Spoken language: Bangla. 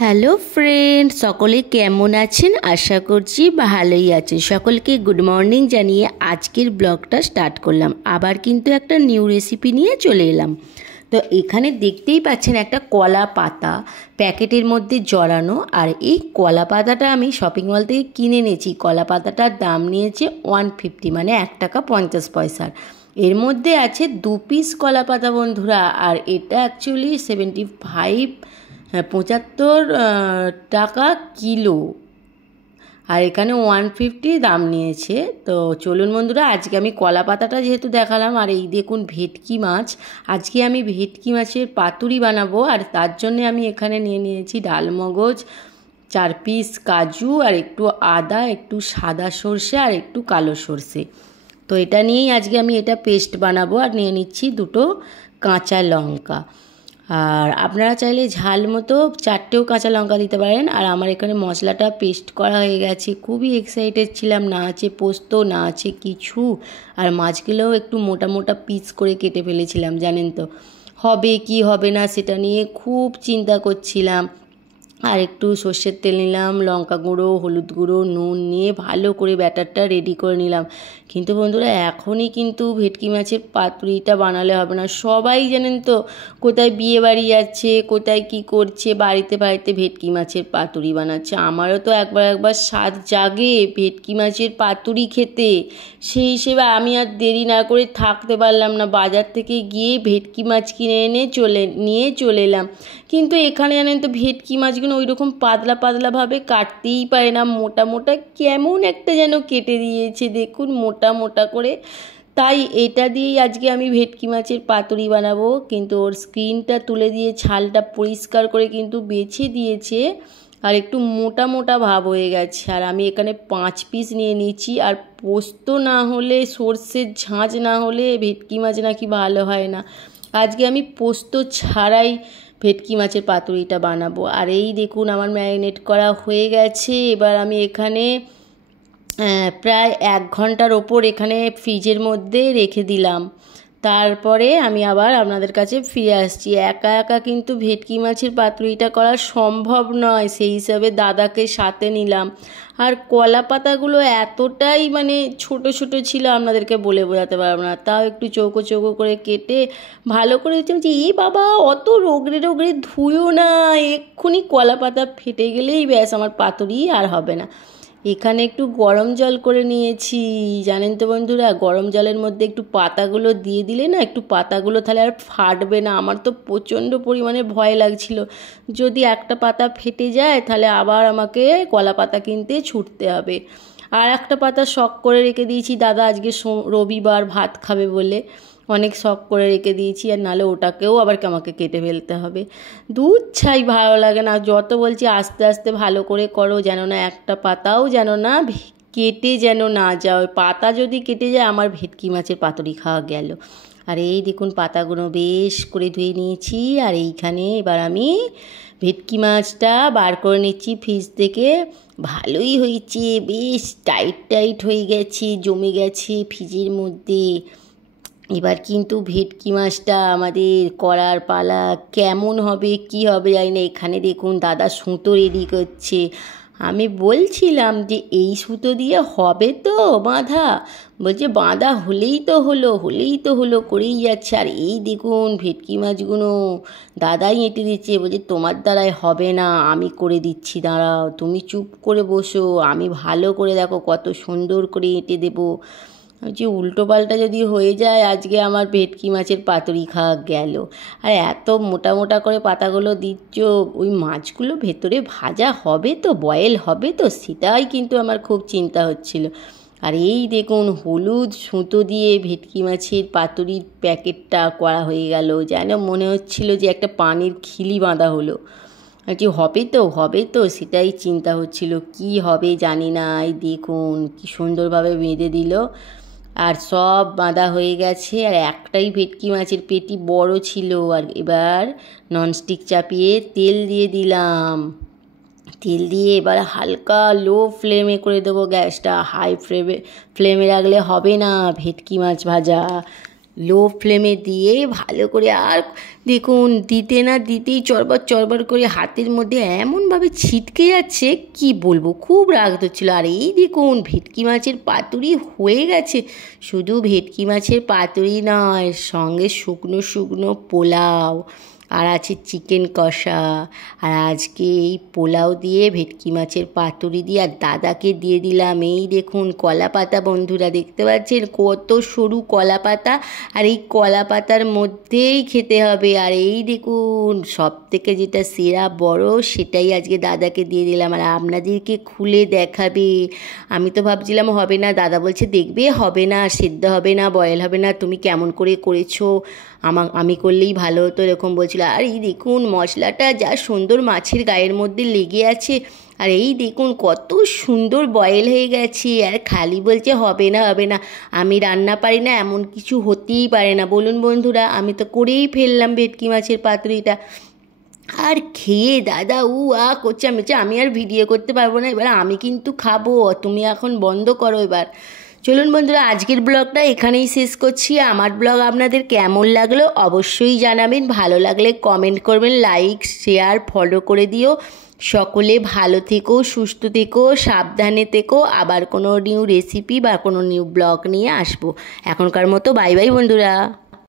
হ্যালো ফ্রেন্ড, সকলে কেমন আছেন? আশা করছি ভালোই আছেন। সকলকে গুড মর্নিং জানিয়ে আজকের ব্লগটা স্টার্ট করলাম। আবার কিন্তু একটা নিউ রেসিপি নিয়ে চলে এলাম। তো এখানে দেখতেই পাচ্ছেন একটা কলা পাতা প্যাকেটের মধ্যে জড়ানো, আর এই কলা পাতাটা আমি শপিং মল থেকে কিনে নিয়েছি। কলা পাতাটার দাম নিয়েছে 150, মানে 1 টাকা 50 পয়সার। এর মধ্যে আছে 2 পিস কলা পাতা বন্ধুরা, আর এটা অ্যাকচুয়ালি 75 টাকা কিলো, আর এখানে 150 দাম নিয়েছে। তো চলুন বন্ধুরা, আজকে আমি কলা পাতাটা যেহেতু দেখালাম, আর এই দেখুন ভেটকি মাছ। আজকে আমি ভেটকি মাছের পাতুরি বানাবো, আর তার জন্য আমি এখানে নিয়ে নিয়েছি ডালমগজ, 4 পিস কাজু, আর একটু আদা, একটু সাদা সর্ষে, আর একটু কালো সর্ষে। তো এটা নিয়েই আজকে আমি এটা পেস্ট বানাবো। আর নিয়ে নিচ্ছি 2টো কাঁচা লঙ্কা, আর আপনারা চাইলে ঝাল মতো 4টেও কাঁচা লঙ্কা দিতে পারেন। আর আমার এখানে মশলাটা পেস্ট করা হয়ে গেছে। খুবই এক্সাইটেড ছিলাম, না আছে পোস্ত, না আছে কিছু। আর মাছগুলোও একটু মোটা মোটা পিস করে কেটে ফেলেছিলাম, জানেন তো হবে কি হবে না সেটা নিয়ে খুব চিন্তা করছিলাম। আর একটু সর্ষের তেল নিলাম, লঙ্কা গুঁড়ো, হলুদ গুঁড়ো, নুন নিয়ে ভালো করে ব্যাটারটা রেডি করে নিলাম। কিন্তু বন্ধুরা, এখনই কিন্তু ভেটকি মাছের পাতুরিটা বানালে হবে না। সবাই জানেন তো কোথায় বিয়ে বাড়ি যাচ্ছে, কোথায় কি করছে, বাড়িতে বাড়িতে ভেটকি মাছের পাতুরি বানাচ্ছে। আমারও তো একবার স্বাদ জাগে ভেটকি মাছের পাতুরি খেতে। সেই হিসেবে আমি আর দেরি না করে থাকতে পারলাম না, বাজার থেকে গিয়ে ভেটকি মাছ কিনে এনে নিয়ে চলে এলাম। কিন্তু এখানে জানেন তো ভেটকি মাছগুলো ওই রকম পাতলা পাতলাভাবে কাটতেই পারে না, মোটা মোটা কেমন একটা যেন কেটে দিয়েছে, দেখুন মোটা মোটা করে। তাই এটা দিয়েই আজকে আমি ভেটকি মাছের পাতুরি বানাবো। কিন্তু ওর স্কিনটা তুলে দিয়ে ছালটা পরিষ্কার করে কিন্তু বেছে দিয়েছে, আর একটু মোটা মোটা ভাব হয়ে গেছে। আর আমি এখানে 5 পিস নিয়ে নিয়েছি। আর পোস্ত না হলে, সর্ষের ঝাঁঝ না হলে ভেটকি মাছ নাকি ভালো হয় না। আজকে আমি পোস্ত ছাড়াই ভেটকি মাছের পাতুরিটা বানাবো। আর এই দেখুন আমার ম্যারিনেট করা হয়ে গেছে। এবার আমি এখানে প্রায় 1 ঘন্টার ওপর এখানে ফ্রিজের মধ্যে রেখে দিলাম। তারপরে আমি আবার আপনাদের কাছে ফিরে আসছি। একা একা কিন্তু ভেটকি মাছের পাতুরিটা করা সম্ভব নয়, সেই হিসাবে দাদাকে সাথে নিলাম। আর কলা পাতাগুলো এতটাই মানে ছোট ছোট ছিল, আপনাদেরকে বলে বোঝাতে পারবো না। তাও একটু চৌকো চৌকো করে কেটে ভালো করে দিচ্ছি। যে এই বাবা, অত রোগড়ে রোগড়ে ধুয়ো না, এক্ষুনি কলা পাতা ফেটে গেলেই ব্যাস আমার পাতুরি আর হবে না। এখানে একটু গরম জল করে নিয়েছি, জানেন তো বন্ধুরা, গরম জলের মধ্যে একটু পাতাগুলো দিয়ে দিলে না, একটু পাতাগুলো তাহলে আর ফাটবে না। আমার তো প্রচণ্ড পরিমাণে ভয় লাগছিল, যদি একটা পাতা ফেটে যায় তাহলে আবার আমাকে কলা পাতা কিনতে ছুটতে হবে। আর একটা পাতা শখ করে রেখে দিয়েছি, দাদা আজকে রবিবার ভাত খাবে বলে অনেক শখ করে রেখে দিয়েছি। আর নাহলে ওটাকেও আবার আমাকে কেটে ফেলতে হবে। দুধ ছাই ভালো লাগে না, যত বলছি আস্তে আস্তে ভালো করে করো, যেন না একটা পাতাও যেন না কেটে যেন না যায়। ওই পাতা যদি কেটে যায় আমার ভেটকি মাছের পাতুরি খাওয়া গেল। আর এই দেখুন পাতাগুলো বেশ করে ধুয়ে নিয়েছি। আর এইখানে এবার আমি ভেটকি মাছটা বার করে নিচ্ছি ফ্রিজ থেকে। ভালোই হয়েছে, বেশ টাইট টাইট হয়ে গেছে, জমে গেছে ফ্রিজের মধ্যে। এবার কিন্তু ভেটকি মাছটা আমাদের করার পালা। কেমন হবে কি হবে জানি না। এখানে দেখুন দাদা সুতো রেডি করছে। আমি বলছিলাম যে এই সুতো দিয়ে হবে তো বাঁধা? বলছে বাঁধা হলেই তো হলো করেই যাচ্ছে। আর এই দেখুন ভেটকি মাছগুলো দাদাই এঁটে দিচ্ছে, বলছে তোমার দ্বারাই হবে না, আমি করে দিচ্ছি, দাঁড়াও তুমি চুপ করে বসো, আমি ভালো করে দেখো কত সুন্দর করে এঁটে দেবো। যে উল্টো পাল্টা যদি হয়ে যায় আজকে আমার ভেটকি মাছের পাতুরি খাওয়া গেল। আর এত মোটা মোটা করে পাতাগুলো দিচ্ছ, ওই মাছগুলো ভেতরে ভাজা হবে তো, বয়েল হবে তো, সেটাই কিন্তু আমার খুব চিন্তা হচ্ছিল। আর এই দেখুন হলুদ সুতো দিয়ে ভেটকি মাছের পাতুরির প্যাকেটটা করা হয়ে গেল, যেন মনে হচ্ছিল যে একটা পানির খিলি বাঁধা হলো। আর যে হবে তো সেটাই চিন্তা হচ্ছিল, কি হবে জানি না। এই দেখুন কি সুন্দরভাবে বেঁধে দিল, আর সব বাঁধা হয়ে গেছে। আর একটাই ভেটকি মাছের পেটি বড় ছিল। আর এবার ননস্টিক চাপিয়ে তেল দিয়ে দিলাম। তেল দিয়ে এবার হালকা লো ফ্লেমে করে দেবো গ্যাসটা, হাই ফ্লেমে রাখলে হবে না ভেটকি মাছ ভাজা। লো ফ্লেমে দিয়ে ভালো করে, আর দেখুন দিতে না দিতেই চরবার চরবার করে হাতের মধ্যে এমনভাবে ছিটকে যাচ্ছে কি বলবো, খুব রাগ হচ্ছিলো। আর এই দেখুন ভেটকি মাছের পাতুরি হয়ে গেছে। শুধু ভেটকি মাছের পাতুরি নয়, সঙ্গে শুকনো শুকনো পোলাও, আর আছে চিকেন কষা। আর আজকে এই পোলাও দিয়ে ভেটকি মাছের পাতুরি দিয়ে আর দাদাকে দিয়ে দিলাম এই দেখুন কলা পাতা। বন্ধুরা দেখতে পাচ্ছেন কত সরু কলা পাতা, আর এই কলা পাতার মধ্যেই খেতে হবে। আর এই দেখুন সব থেকে যেটা সেরা বড়, সেটাই আজকে দাদাকে দিয়ে দিলাম, আর আপনাদেরকে খুলে দেখাবে। আমি তো ভাবছিলাম হবে না, দাদা বলছে দেখবে হবে না, সেদ্ধ হবে না, বয়েল হবে না, তুমি কেমন করে করেছো, আমি করলেই ভালো হতো এরকম বলছিল। আর এই দেখুন মশলাটা যা সুন্দর মাছের গায়ের মধ্যে লেগে আছে, আর এই দেখুন কত সুন্দর বয়েল হয়ে গেছে। আর খালি বলছে হবে না হবে না, আমি রান্না পারি না এমন কিছু হতেই পারে না বলুন বন্ধুরা। আমি তো করেই ফেললাম ভেটকি মাছের পাতুরিটা। আর খেয়ে দাদা করছে, আমি আর ভিডিও করতে পারবো না, এবার আমি কিন্তু খাবো, তুমি এখন বন্ধ করো এবার। চলুন বন্ধুরা, আজকের ব্লগটা এখানেই শেষ করছি। আমার ব্লগ আপনাদের কেমন লাগলো অবশ্যই জানাবেন, ভালো লাগলে কমেন্ট করবেন, লাইক শেয়ার ফলো করে দিও। সকলে ভালো থেকো, সুস্থ থেকো, সাবধানে থেকো। আবার কোনো নিউ রেসিপি বা কোনো নিউ ব্লগ নিয়ে আসবো। এখনকার মতো বাই বাই বন্ধুরা।